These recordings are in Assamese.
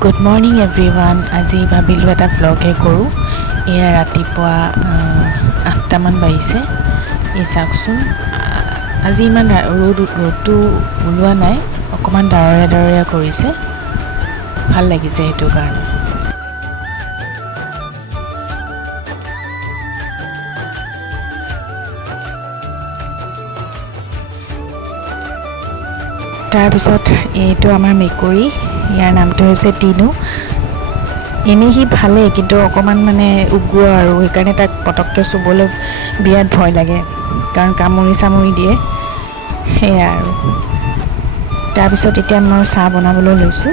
Good morning everyone. আজি ভাবিলোঁ এটা ব্লগে কৰোঁ। এয়া ৰাতিপুৱা 8টামান বাজিছে। এই চাওকচোন, আজি ইমান ৰ'দটো ওলোৱা নাই, অকণমান ডাৱৰীয়া কৰিছে। ভাল লাগিছে সেইটো কাৰণে। তাৰপিছত এইটো আমাৰ মেকুৰী, ইয়াৰ নামটো হৈছে টিনু। এনেই সি ভালেই, কিন্তু অকণমান মানে উগ্ৰ আৰু সেইকাৰণে তাক পটককৈ চুবলৈ বিৰাট ভয় লাগে, কাৰণ কামুৰি দিয়ে, সেয়া আৰু। তাৰপিছত এতিয়া মই চাহ বনাবলৈ লৈছোঁ।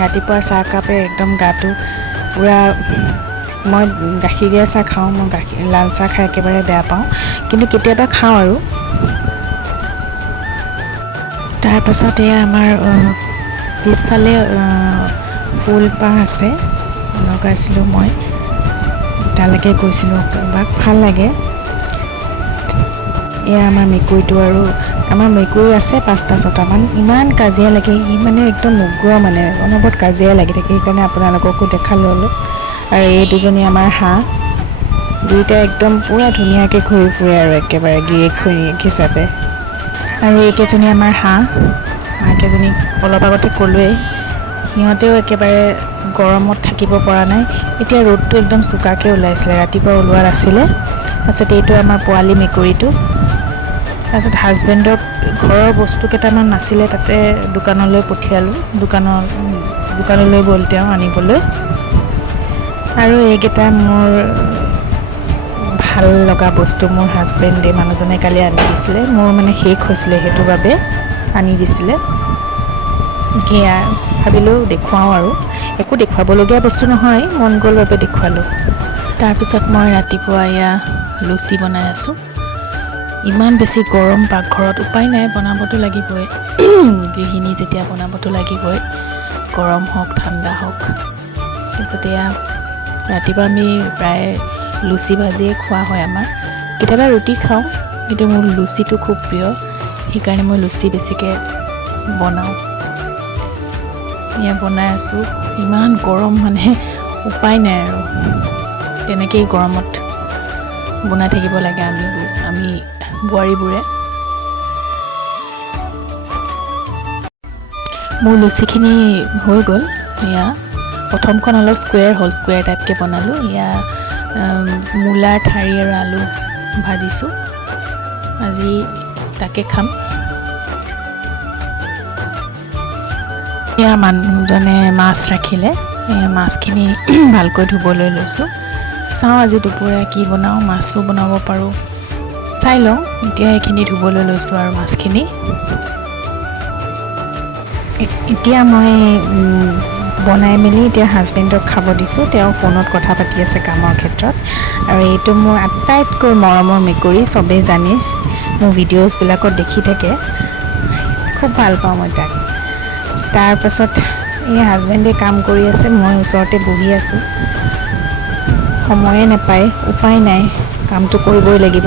ৰাতিপুৱাৰ চাহকাপে একদম গাটো পূৰা, মই গাখীৰ দিয়া চাহ খাওঁ, মই লাল চাহ খাই একেবাৰে বেয়া পাওঁ, কিন্তু কেতিয়াবা খাওঁ আৰু। তাৰপাছত এয়া আমাৰ পিছফালে ফুলপাহ আছে, লগাইছিলোঁ মই, তালৈকে গৈছিলোঁ এবাৰ, ভাল লাগে। এয়া আমাৰ মেকুৰীটো, আৰু আমাৰ মেকুৰী আছে 5-6টামান, ইমান কাজিয়া লাগে, ই মানে একদম উগ্ৰ, মানে অনবৰত কাজিয়া লাগি থাকে, সেইকাৰণে আপোনালোককো দেখালোঁ অলপ। আৰু এই দুজনী আমাৰ হাঁহ, দুইটা একদম পূৰা ধুনীয়াকৈ ঘূৰি ফুৰে আৰু একেবাৰে গিৰিয়েক হিচাপে। আৰু এইকেইজনী আমাৰ হাঁহকেইজনী অলপ আগতে ক'লোৱেই, সিহঁতেও একেবাৰে গৰমত থাকিব পৰা নাই। এতিয়া ৰ'দটো একদম চোকাকৈ ওলাইছিলে, ৰাতিপুৱা ওলোৱা নাছিলে। তাৰপিছত এইটো আমাৰ পোৱালি মেকুৰীটো। তাৰপিছত হাজবেণ্ডক ঘৰৰ বস্তু কেইটামান নাছিলে, তাতে দোকানলৈ পঠিয়ালোঁ, দোকানলৈ গ'ল তেওঁ আনিবলৈ। আৰু এইকেইটা মোৰ ভাল লগা বস্তু, মোৰ হাজবেণ্ডে, মানুহজনে কালি আনি দিছিলে, মোৰ মানে শেষ হৈছিলে, সেইটো বাবে আনি দিছিলে। সেয়া ভাবিলোঁ দেখুৱাওঁ, আৰু একো দেখুৱাবলগীয়া বস্তু নহয়, মন গ'ল বাবে দেখুৱালোঁ। তাৰপিছত মই ৰাতিপুৱা এয়া লুচি বনাই আছোঁ। ইমান বেছি গৰম পাকঘৰত, উপায় নাই, বনাবতো লাগিবই। গৃহিণী যেতিয়া বনাবতো লাগিবই, গৰম হওক ঠাণ্ডা হওক। তাৰপিছত এয়া ৰাতিপুৱা আমি প্ৰায় লুচি ভাজিয়ে খোৱা হয় আমাৰ, কেতিয়াবা ৰুটি খাওঁ, কিন্তু মোৰ লুচিটো খুব প্ৰিয়, সেইকাৰণে মই লুচি বেছিকৈ বনাওঁ। এয়া বনাই আছোঁ, ইমান গৰম, মানে উপায় নাই আৰু, তেনেকেই গৰমত বনাই থাকিব লাগে আমি বোৱাৰীবোৰে। মোৰ লুচিখিনি হৈ গ'ল। এয়া প্ৰথমখন অলপ স্কুৱেৰ টাইপকৈ বনালোঁ। এয়া মূলাৰ ঠাৰি আৰু আলু ভাজিছোঁ, আজি তাকে খাম। এয়া মানুহজনে মাছ ৰাখিলে, এয়া মাছখিনি ভালকৈ ধুবলৈ লৈছোঁ। চাওঁ আজি দুপৰীয়া কি বনাওঁ, মাছো বনাব পাৰোঁ, চাই লওঁ। এতিয়া এইখিনি ধুবলৈ লৈছোঁ আৰু মাছখিনি। এতিয়া মই বনাই মেলি এতিয়া হাজবেণ্ডক খাব দিছোঁ, তেওঁ ফোনত কথা পাতি আছে কামৰ ক্ষেত্ৰত। আৰু এইটো মোৰ আটাইতকৈ মৰমৰ মেকুৰী, চবেই জানে, মোৰ ভিডিঅ'ছবিলাকত দেখি থাকে, খুব ভাল পাওঁ মই তাক। তাৰপাছত এই হাজবেণ্ডে কাম কৰি আছে, মই ওচৰতে বহি আছোঁ, সময়ে নাপায়, উপায় নাই, কামটো কৰিবই লাগিব।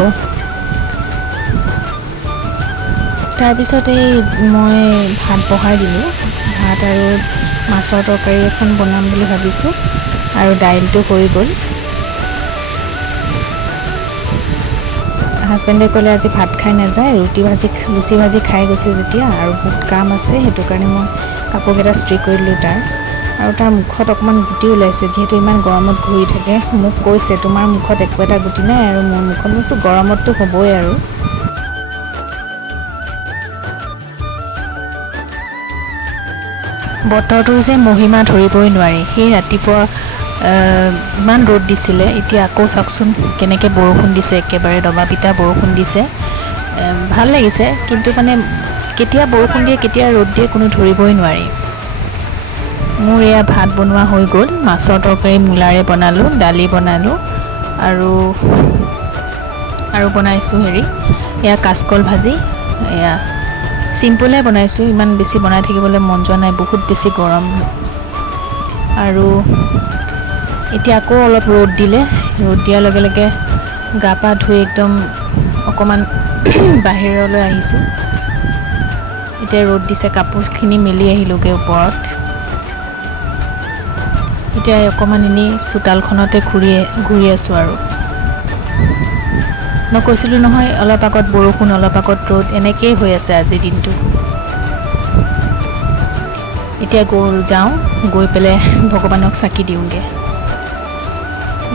তাৰপিছত এই মই ভাত বহাই দিলোঁ, ভাত আৰু মাছৰ তৰকাৰী এখন বনাম বুলি ভাবিছোঁ, আৰু দাইলটো হৈ গ'ল। হাজবেণ্ডে ক'লে আজি ভাত খাই নাযায়, লুচি ভাজি খাই গৈছে যেতিয়া, আৰু বহুত কাম আছে, সেইটো কাৰণে মই কাপোৰকেইটা ইস্ত্ৰি কৰি দিলোঁ তাৰ। আৰু তাৰ মুখত অকণমান গুটি ওলাইছে, যিহেতু ইমান গৰমত ঘূৰি থাকে, মোক কৈছে তোমাৰ মুখত একো এটা গুটি নাই, আৰু মোৰ মুখত, মই কৈছোঁ গৰমততো হ'বই আৰু। বতৰটোৰ যে মহিমা ধৰিবই নোৱাৰি, সেই ৰাতিপুৱা ইমান ৰ'দ দিছিলে, এতিয়া আকৌ চাওকচোন কেনেকৈ বৰষুণ দিছে, একেবাৰে দবাপিটা বৰষুণ দিছে। ভাল লাগিছে, কিন্তু মানে কেতিয়া বৰষুণ দিয়ে কেতিয়া ৰ'দ দিয়ে কোনো ধৰিবই নোৱাৰি। মোৰ এয়া ভাত বনোৱা হৈ গ'ল, মাছৰ তৰকাৰী মূলাৰে বনালোঁ, দালি বনালোঁ, আৰু বনাইছোঁ এয়া কাচকল ভাজি। এয়া চিম্পুলে বনাইছোঁ, ইমান বেছি বনাই থাকিবলৈ মন যোৱা নাই, বহুত বেছি গৰম। আৰু এতিয়া আকৌ অলপ ৰ'দ দিয়াৰ লগে লগে গা পা ধুই একদম অকণমান বাহিৰলৈ আহিছোঁ। এতিয়া ৰ'দ দিছে, কাপোৰখিনি মেলি আহিলোগৈ ওপৰত। এতিয়া অকণমান এনেই চোতালখনতে ঘূৰি আছোঁ আৰু। মই কৈছিলোঁ নহয় অলপ আগত বৰষুণ অলপ আগত ৰ'দ, এনেকেই হৈ আছে আজিৰ দিনটো। এতিয়া যাওঁ, গৈ পেলাই ভগৱানক চাকি দিওঁগৈ।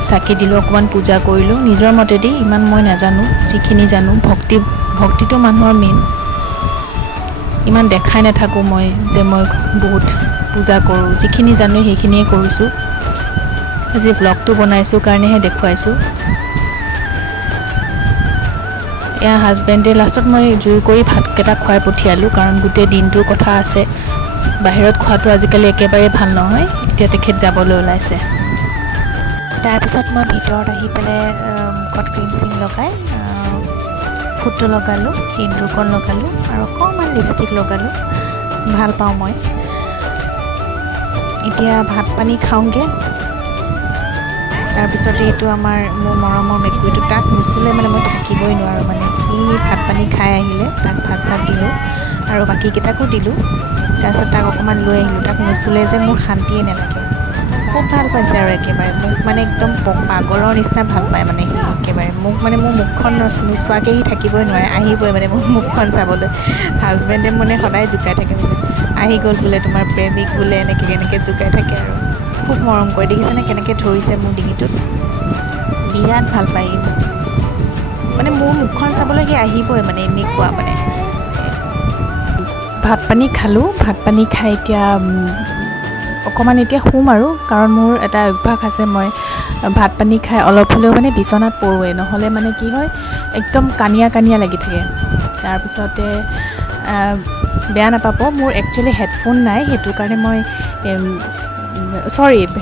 চাকি দিলোঁ, অকণমান পূজা কৰিলোঁ নিজৰ মতেদি, ইমান মই নাজানো, যিখিনি জানো ভক্তিটো মানুহৰ মেইন। ইমান দেখাই নাথাকোঁ মই যে মই বহুত পূজা কৰোঁ, যিখিনি জানো সেইখিনিয়ে কৰিছোঁ। আজি ব্লগটো বনাইছোঁ কাৰণেহে দেখুৱাইছোঁ। এয়া হাজবেণ্ডে লাষ্টত মই জোৰ কৰি ভাতকেইটা খুৱাই পঠিয়ালোঁ, কাৰণ গোটেই দিনটোৰ কথা আছে। বাহিৰত খোৱাটো আজিকালি একেবাৰে ভাল নহয়। এতিয়া তেখেত যাবলৈ ওলাইছে। তাৰপিছত মই ভিতৰত আহি পেলাই মুখত ক্ৰীম চিম লগাই ফুটটো লগালোঁ, সেন্দুৰকণ লগালোঁ আৰু অকণমান লিপষ্টিক লগালোঁ। ভাল পাওঁ মই। এতিয়া ভাত পানী খাওঁগৈ। তাৰপিছতে এইটো মোৰ মৰমৰ মেকুৰীটো, তাক নুচুলে মানে মই থাকিবই নোৱাৰোঁ। মানে সি ভাত পানী খাই আহিলে, তাক ভাত চাত দিলোঁ আৰু বাকীকেইটাকো দিলোঁ। তাৰপিছত তাক অকণমান লৈ আহিলোঁ, তাক নুচুলে যে মোৰ শান্তিয়ে নালাগে। খুব ভাল পাইছে আৰু একেবাৰে মোক মানে একদম পাগলৰ নিচিনা ভাল পায় মানে সি একেবাৰে মোক মানে মোৰ মুখখন নোচোৱাকৈ সি থাকিবই নোৱাৰে, আহিবই মানে মোৰ মুখখন চাবলৈ। হাজবেণ্ডে মানে সদায় জোকাই থাকে বোলে, আহি গ'ল বোলে তোমাৰ প্ৰেমিক বোলে, এনেকৈ জোকাই থাকে আৰু। খুব মৰম কৰে, দেখিছেনে কেনেকৈ ধৰিছে মোৰ ডিঙিটোত। বিৰাট ভাল পায় সি মোক, মানে মোৰ মুখখন চাবলৈ সি আহিবই মানে, এনেকুৱা মানে। ভাত পানী খালোঁ, ভাত পানী খাই এতিয়া অকণমান এতিয়া শুম আৰু, কাৰণ মোৰ এটা অভ্যাস আছে, মই ভাত পানী খাই অলপ হ'লেও মানে বিচনাত পৰোঁৱেই, নহ'লে মানে কি হয় একদম কানিয়া লাগি থাকে। তাৰপিছতে বেয়া নাপাব, মোৰ একচুৱেলি হেডফোন নাই, সেইটো কাৰণে মই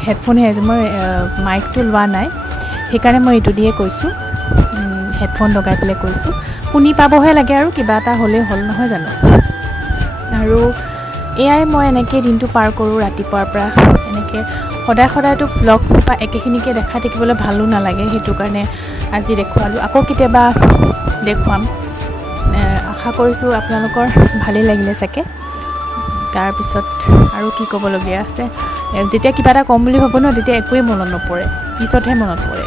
হেডফোনহে আছে, মই মাইকটো লোৱা নাই, সেইকাৰণে মই এইটো দিয়ে কৈছোঁ, হেডফোন লগাই পেলাই কৈছোঁ। শুনি পাবহে লাগে আৰু, কিবা এটা হ'লেই হ'ল নহয় জানো। আৰু এয়াই মই এনেকৈ দিনটো পাৰ কৰোঁ, ৰাতিপুৱাৰ পৰা এনেকৈ। সদায়তো ব্লগ বা একেখিনিকে দেখাই থাকিবলৈ ভালো নালাগে, সেইটো কাৰণে আজি দেখুৱালোঁ। আকৌ কেতিয়াবা দেখুৱাম। আশা কৰিছোঁ আপোনালোকৰ ভালেই লাগিলে চাগে। তাৰপিছত আৰু কি ক'বলগীয়া আছে, যেতিয়া কিবা এটা ক'ম বুলি ভাবোঁ ন, তেতিয়া একোৱেই মনত নপৰে, পিছতহে মনত পৰে।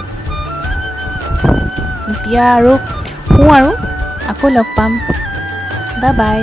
এতিয়া আৰু শুওঁ আৰু, আকৌ লগ পাম। Bye bye.